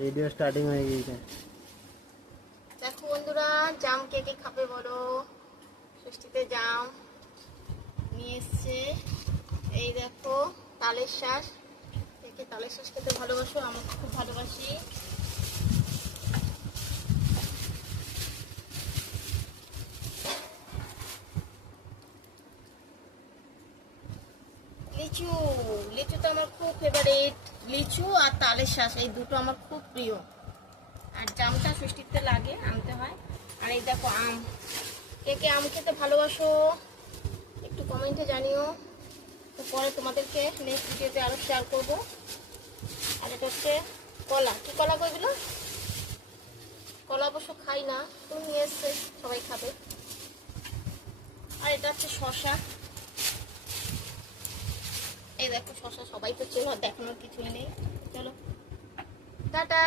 Video starting হয়ে গিয়েছে। দেখো বন্ধুরা, জাম কে কে খাবে বলো? ষষ্ঠীতে জাম নিয়ে এসছে। এই দেখো তালের শাঁস। কে কে তালের শাঁস খেতে ভালোবাসো? আমি খুব ভালোবাসি। লিচু, লিচু তো আমার খুব ফেভারিট। লিচু আর তালের শাঁস এই দুটো আমার খুব প্রিয়। আর জামটা ষষ্ঠীতে লাগে, আনতে হয়। আর এই দেখো আম। কে কে আম খেতে ভালোবাসো একটু কমেন্টে জানিও। তো পরে তোমাদেরকে নেক্সট ভিডিওতে আরও শেয়ার করবো। আর এটা হচ্ছে কলা। কি কলা কইগুলো? কলা অবশ্য খাই না, তুমি নিয়ে এসছে, সবাই খাবে। আর এটা হচ্ছে শসা। এই দেখো শসা, সবাই তো চেনো, দেখানোর কিছুই নেই। চলো টাটা।